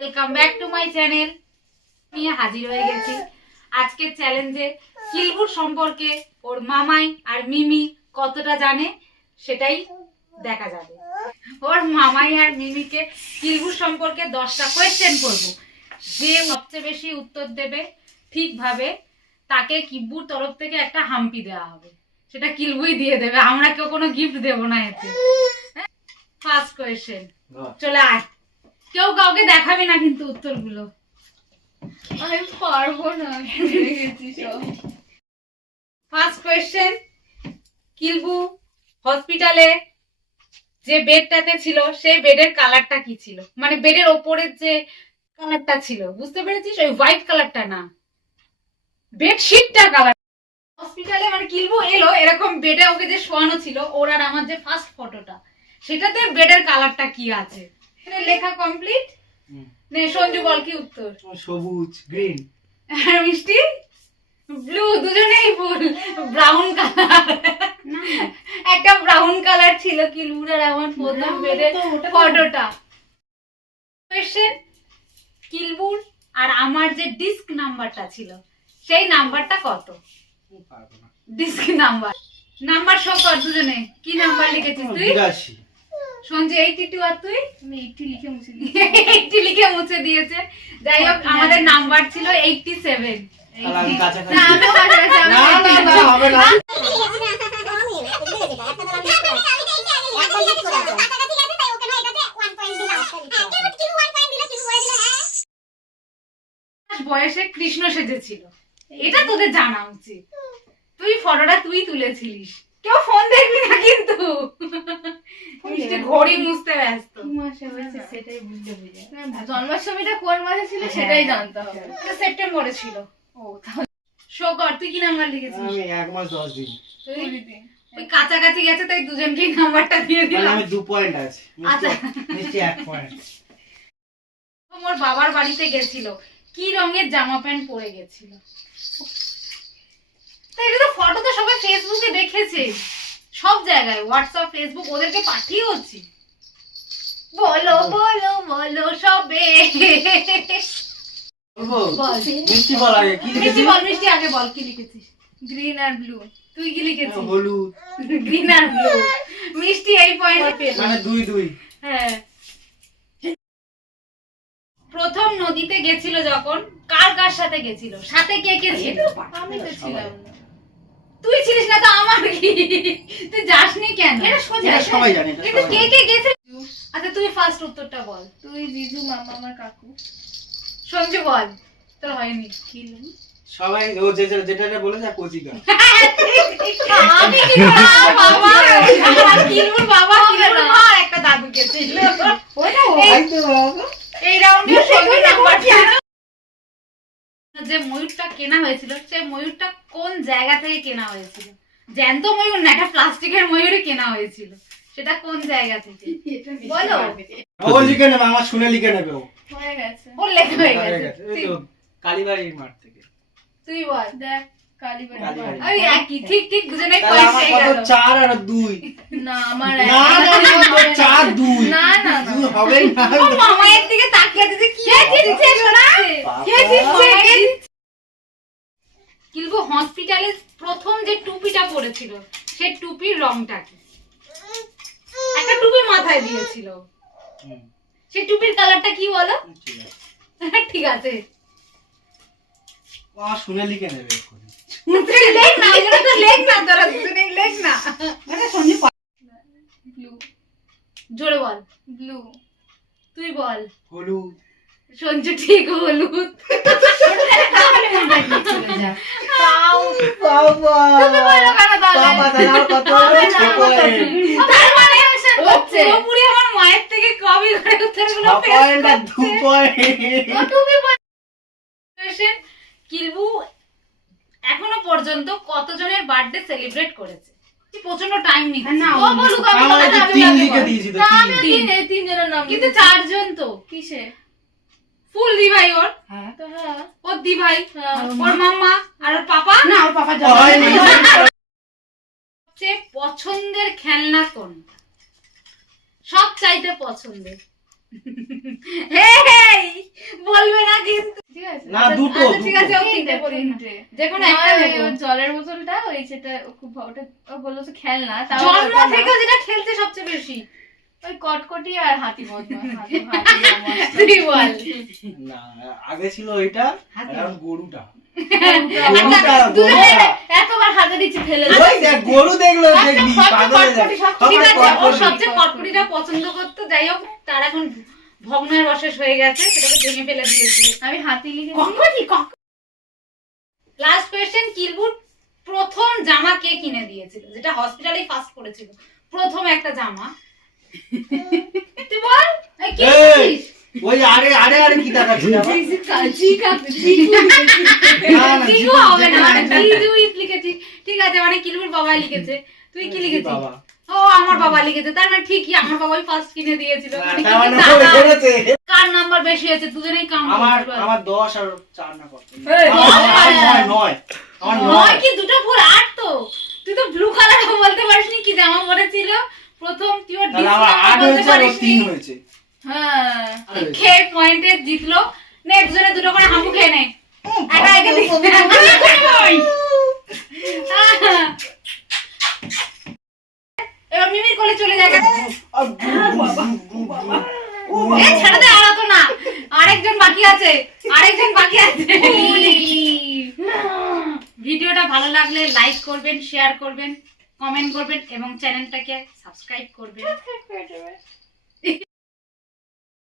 Welcome back to my channel নিয়ে হাজির হয়ে গেছি। আজকের চ্যালেঞ্জে কিলবুর সম্পর্কে ওর মামাই আর মিমি কতটা জানে সেটাই দেখা যাবে। ওর মামাই আর মিমিকে কিলবুর সম্পর্কে দশটা কোয়েশ্চেন করব। যে সবচেয়ে বেশি উত্তর দেবে ঠিকভাবে তাকে কিব্বুর তরফ থেকে একটা হাম্পি দেওয়া হবে। সেটা কিলবুই দিয়ে দেবে আমরা কেউ কোনো গিফট দেবো না এতে। ফার্স্ট কোয়েশ্চেন চলে আয়। কেউ কাউকে দেখাবে না কিন্তু উত্তরগুলো। আমি পারব না ফার্স্ট কোয়েশ্চেন কিলবু হসপিটালে যে বেডটাতে ছিল সেই বেডের কালারটা কি ছিল? মানে বেডের ওপরের যে কালারটা ছিল বুঝতে পেরেছিস? ওই হোয়াইট কালারটা না। বেডশিটটা কালার হসপিটালে মানে কিলবু এলো এরকম বেডে ওকে যে শোয়ানো ছিল ওর আর আমার যে ফার্স্ট ফটোটা সেটাতে বেডের কালারটা কি আছে? লেখা কমপ্লিট নে সঞ্জু বল কি উত্তর? সবুজ গ্রিন আর মিষ্টি? ব্লু দুজনেই ফুল। ব্রাউন কালার একটা ব্রাউন কালার ছিল কি লুরার আমার প্রথম বেডের ফটোটা কোয়েশ্চেন কিলবুর আর আমার যে ডিস্ক নাম্বারটা ছিল সেই নাম্বারটা কত? ডিস্ক নাম্বার নাম্বার সব কর দুজনে। কি নাম্বার লিখেছিস তুই? সঞ্জয় এইটি টু আর তুই? আমি একটু লিখে মুছে দিই এইটি লিখে মুছে দিয়েছে। যাই হোক আমাদের নাম্বার ছিল এইটটি সেভেন। না বয়সে কৃষ্ণ সেজেছিল। এটা তোদের জানা উচিত। তুই ফটোটা তুই তুলেছিলিস। কেউ ফোন দেখবি না কিন্তু। ঘড়ি মুছতে ব্যস্ত। কি মাসে হয়েছে সেটাই বুঝতে বুঝে জন্মাষ্টমীটা কোন মাসে ছিল সেটাই জানতে হবে। সেপ্টেম্বরে ছিল। ও তাহলে শো কর তুই কি নাম্বার লিখেছিস? আমি এক মাস দশ দিন। ওই কাছাকাছি গেছে তাই দুজনকেই নাম্বারটা দিয়ে দিলাম। আমি দু পয়েন্ট আছে। আচ্ছা। মিষ্টি- এক পয়েন্ট ওর বাবার বাড়িতে গেছিল। কি রঙের জামা প্যান্ট পরে গেছিল? তাই এটা তো ফটো তো সবাই ফেসবুকে দেখেছে। সব জায়গায় হোয়াটসঅ্যাপ ফেসবুক ওদেরকে পাঠিয়েওছি। বলো বলো বলো সবে। মিষ্টি বল আগে কি মিষ্টি বল মিষ্টি আগে বল কি লিখেছিস? গ্রিন আর ব্লু তুই কি লিখেছিস? হলুদ। গ্রিন আর ব্লু মিষ্টি এই পয়েন্ট মানে দুই দুই। হ্যাঁ। প্রথম নদীতে গেছিল যখন কার কার সাথে গেছিল? সাথে কে কে ছিল? আমি তো ছিলাম। তুই ছিলিস না তো আমার কি? তুই যাসনি কেন? এটা সোজা সবাই জানে। এটা কে কে গেছে? আচ্ছা তুই ফার্স্ট উত্তরটা বল। তুই জিজু মামা আমার কাকু। সঞ্জু বল। তোর হয়নি কিলু সবাই ও যে যেটা বলেছে কোচিকা আমি কি বাবা আমার কিলুর বাবা কিলুর মা আর একটা দাদু গেছিল এই- এই রাউন্ডে সঙ্গে নাম্বার যে ময়ূরটা কেনা হয়েছিল সেই ময়ূরটা কোন জায়গা থেকে কেনা হয়েছিল। জ্যান্ত ময়ূর না একটা প্লাস্টিকের ময়ূরই কেনা হয়েছিল। সেটা কোন জায়গা থেকে? বলো। ও লিখে নেবে আমার শুনে লিখে নেবে ও। হয়ে গেছে। ওর লেখা হয়ে গেছে। কালীবাড়ির মাঠ থেকে। তুই বল। দেখ কালীবাড়ি। কালীবাড়ি। চার আর দুই? না আমার চার দুই। না না না। দুই হবেই না। দিকে তাকিয়ে দিতে কি দিচ্ছে সোনা? কে দিচ্ছে? কিলবু হসপিটালে প্রথম যে টুপিটা পরেছিল সেই টুপির রংটা কি? একটা টুপি মাথায় দিয়েছিল। হুম, সেই টুপির কালারটা কি বলো? ঠিক আছে। ও শুনে লিখে নেবে তুই লেখ না ওগুলো তো লেখ না তোরা দুজনেই লেখ না। ব্লু জোরে বল। ব্লু তুই বল। হলুদ। সঞ্জু ঠিক হলুদ। মানে মায়ের থেকে কবি করে কিলবু এখনও পর্যন্ত কতজনের বার্থডে সেলিব্রেট করেছে? প্রচণ্ড টাইম নিচ্ছে। না, বলুক, আমি তিনজনের নাম কিন্তু চারজন তো। কিসে? ফুল দি ভাই ওর। হ্যাঁ, ওর দি ভাই। হ্যাঁ। ওর মাম্মা আর ওর পাপা? হয়নি। সবচেয়ে পছন্দের খেলনা কোনটা সব চাইতে পছন্দের। হে হেই না আচ্ছা, ঠিক আছে দুটো ও তিনটে পড়ি না। তিনটে। যে কোনো একটা। ওর জলের বোতলটা ওই যেটা খুব ওটা বলল খেলনা জন্ম না। থেকেও যেটা খেলছে সবচেয়ে বেশি। ওই কটকটি আর হাতি তুই বল। না আগে ছিল ওইটা। এখন গরুটা। এতবার হাতে দিচ্ছে ফেলে দেখ গরু দেখল দেখবি। সবচেয়ে কটকটিটা পছন্দ করতো যাই হোক তার এখন ভগ্নের অশেষ হয়ে গেছে সেটাকে ভেঙে ফেলে দিয়েছিল আমি হাতি লিখে কখনই লাস্ট কোয়েশ্চেন কিলবুট প্রথম জামা কে কিনে দিয়েছিল? যেটা হসপিটালে ফার্স্ট করেছিল। প্রথম একটা জামা। তুই বল কি করছিস? ওই আরে আরে আরে কি ঠিক আছে মানে কিলবুট বাবা লিখেছে। তুই কি লিখেছিস? ও আমার বাবা লিখেছে। তার মানে ঠিকই আমার বাবাই ফার্স্ট কিনে দিয়েছিল। মানে। কার নাম্বার বেশি হয়েছে? দুজনেই কাউন্ট আমার আমার দশ আর চার না কত? নয় নয়। আমার নয় নয়। কি দুটো ফুল আট তো? তুই তো ব্লু কালার বলতে পারিসনি কি জামা পরেছিল প্রথম তুই ওর বলতে হয়েছে হয়েছে। হ্যাঁ খেয়ে পয়েন্টে জিতলো। নে দুজনে দুটো করে হামু খেয়ে নে। একটা একে এবার মিমির কোলে চলে যায়। আর এ ছেড়ে দে আর অত না। আরেকজন বাকি আছে। আরেকজন বাকি আছে। ভিডিওটা ভালো লাগলে লাইক করবেন শেয়ার করবেন। কমেন্ট করবেন এবং চ্যানেলটাকে সাবস্ক্রাইব করবেন।